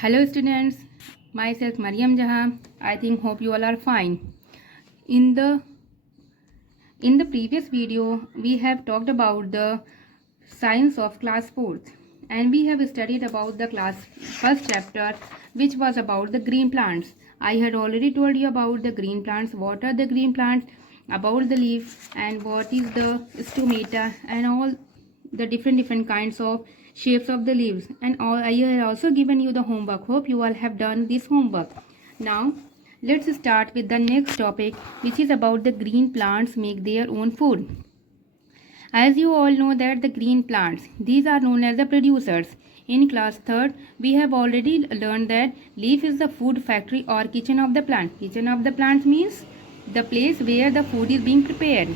Hello students, myself Mariam Jahan. I think hope you all are fine. In the previous video we have talked about the science of class 4th and we have studied about the class first chapter which was about the green plants. I had already told you about the green plants, what are the green plants, about the leaf and what is the stomata and all the different kinds of shapes of the leaves, and all I have also given you the homework. Hope you all have done this homework. Now let's start with the next topic, which is about the green plants make their own food. As you all know that the green plants, these are known as the producers. In class 3rd, we have already learned that leaf is the food factory or kitchen of the plant. Kitchen of the plant means the place where the food is being prepared.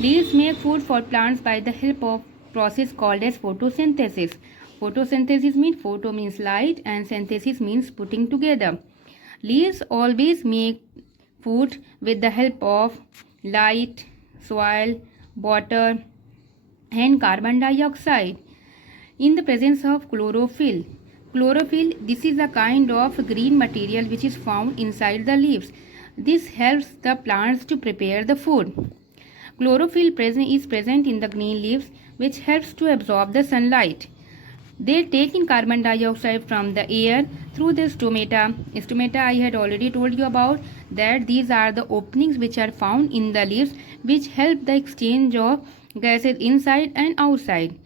Leaves make food for plants by the help of process called as photosynthesis. Photosynthesis means photo means light and synthesis means putting together. Leaves always make food with the help of light, soil, water and carbon dioxide in the presence of chlorophyll. Chlorophyll, this is a kind of green material which is found inside the leaves. This helps the plants to prepare the food. Chlorophyll is present in the green leaves which helps to absorb the sunlight. They take in carbon dioxide from the air through the stomata. Stomata I had already told you about that these are the openings which are found in the leaves which help the exchange of gases inside and outside.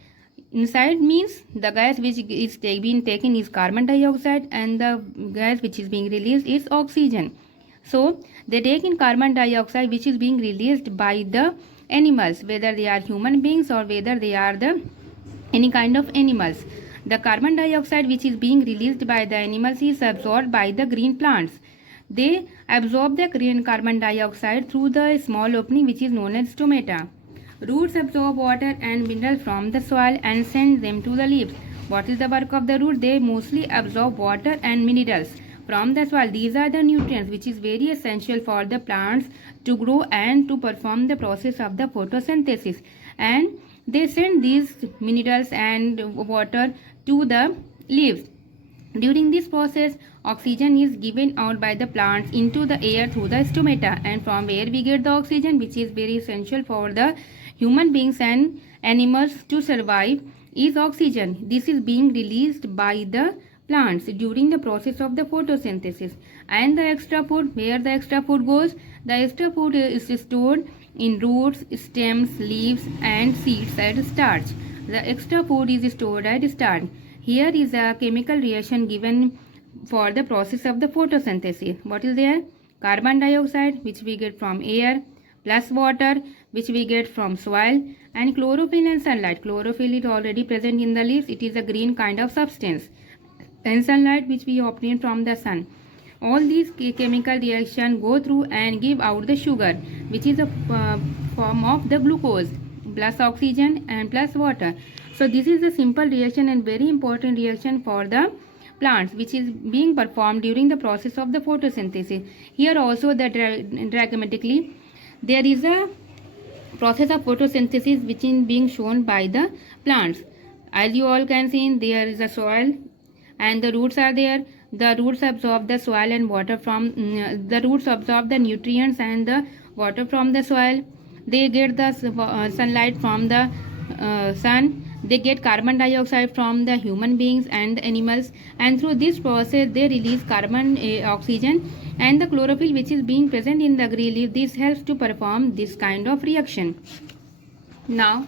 Inside means the gas which is being taken is carbon dioxide and the gas which is being released is oxygen. So they take in carbon dioxide which is being released by the animals, whether they are human beings or whether they are any kind of animals. The carbon dioxide which is being released by the animals is absorbed by the green plants. They absorb the green carbon dioxide through the small opening which is known as stomata. Roots absorb water and minerals from the soil and send them to the leaves. What is the work of the root? They mostly absorb water and minerals from the soil. These are the nutrients which is very essential for the plants to grow and to perform the process of the photosynthesis, and they send these minerals and water to the leaves. During this process, oxygen is given out by the plants into the air through the stomata, and from where we get the oxygen which is very essential for the human beings and animals to survive is oxygen. This is being released by the plants during the process of the photosynthesis. And the extra food, where the extra food goes, the extra food is stored in roots, stems, leaves and seeds at starch. The extra food is stored at starch. Here is a chemical reaction given for the process of the photosynthesis. What is there? Carbon dioxide which we get from air plus water which we get from soil, and chlorophyll and sunlight. Chlorophyll is already present in the leaves. It is a green kind of substance, and sunlight which we obtain from the sun. All these chemical reactions go through and give out the sugar which is a form of the glucose plus oxygen and plus water. So this is a simple reaction and very important reaction for the plants which is being performed during the process of the photosynthesis. Here also the diagrammatically there is a process of photosynthesis which is being shown by the plants. As you all can see, there is a soil and the roots are there. The roots absorb the soil and water from the roots absorb the nutrients and the water from the soil. They get the sunlight from the sun. They get carbon dioxide from the human beings and the animals, and through this process they release carbon oxygen and the chlorophyll which is being present in the green leaf. This helps to perform this kind of reaction. Now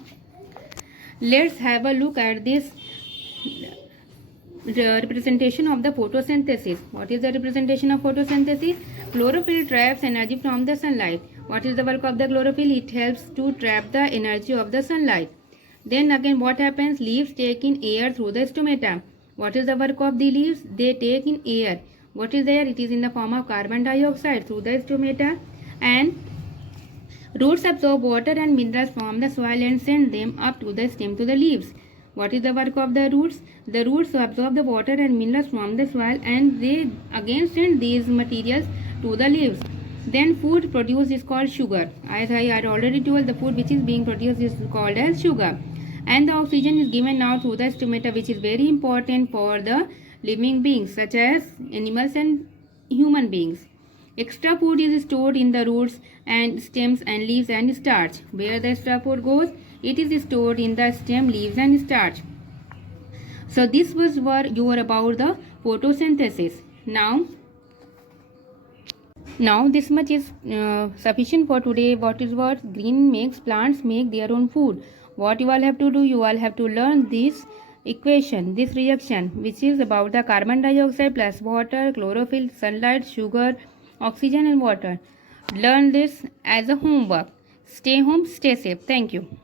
let's have a look at this representation of the photosynthesis. What is the representation of photosynthesis? Chlorophyll traps energy from the sunlight. What is the work of the chlorophyll? It helps to trap the energy of the sunlight. Then again what happens? Leaves take in air through the stomata. What is the work of the leaves? They take in air. What is there? It is in the form of carbon dioxide through the stomata, and roots absorb water and minerals from the soil and send them up to the stem to the leaves. What is the work of the roots? The roots absorb the water and minerals from the soil and they again send these materials to the leaves. Then food produced is called sugar. As I had already told, the food which is being produced is called as sugar. And the oxygen is given now through the stomata, which is very important for the living beings such as animals and human beings. Extra food is stored in the roots and stems and leaves and starch. Where the extra food goes, it is stored in the stem, leaves and starch. So this was your about the photosynthesis. Now this much is sufficient for today. What green makes plants make their own food. What you all have to do, you all have to learn this equation, this reaction, which is about the carbon dioxide plus water, chlorophyll, sunlight, sugar, oxygen and water. Learn this as a homework. Stay home, stay safe. Thank you.